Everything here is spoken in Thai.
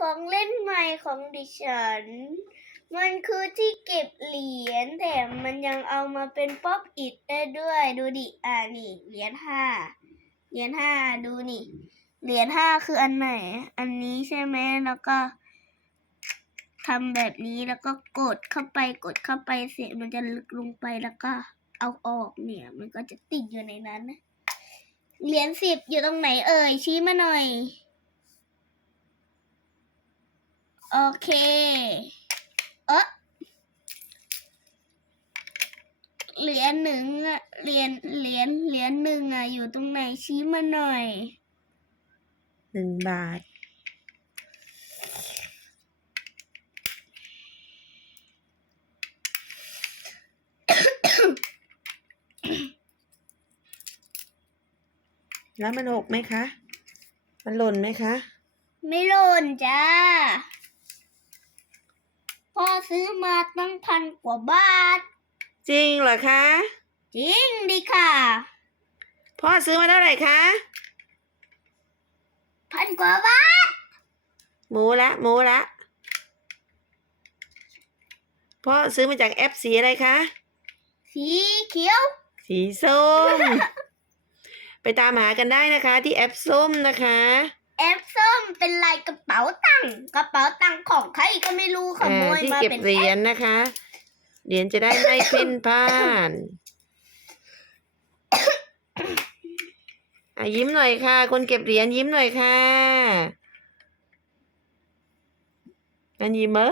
ของเล่นใหม่ของดิฉัน มันคือที่เก็บเหรียญแถมมันยังเอามาเป็นป๊อปอิดได้ด้วย ดูดิ อ่านี่ เหรียญห้า เหรียญห้า ดูนี่ เหรียญห้าคืออันไหน อันนี้ใช่ไหม แล้วก็ทำแบบนี้แล้วก็กดเข้าไป กดเข้าไปเสร็จมันจะลึกลงไปแล้วก็เอาออกเนี่ย มันก็จะติดอยู่ในนั้นนะเหรียญสิบอยู่ตรงไหนเอ่ยชี้มาหน่อย โอเค เออเหรียญหนึ่งอะเหรียญเหรียญเหรียญหนึ่งอะอยู่ตรงไหนชี้มาหน่อย หนึ่งบาท แล้วมันหกไหมคะ มันหล่นไหมคะ ไม่หล่นจ้าพ่อ ซื้อมาตั้งพันกว่าบาท จริงเหรอคะ จริงดิค่ะ พ่อซื้อมาเท่าไหร่คะพันกว่าบาท หมูละหมูละ พ่อซื้อมาจากแอปสีอะไรคะ สีเขียว สีส้ม ไปตามหากันได้นะคะ ที่แอปส้มนะคะ แอปส้มเป็นลายกระเป๋าตังค์กระเป๋าตังค์ของใครก็ไม่รู้ขอ่าโมยที่มาเก็บเป็นเหรียญนะคะ เหรียญจะได้ไม่เพ่นพ่าน อะยิ้มหน่อยค่ะ คนเก็บเหรียญยิ้มหน่อยค่ะนั่นยิ้มเหรอ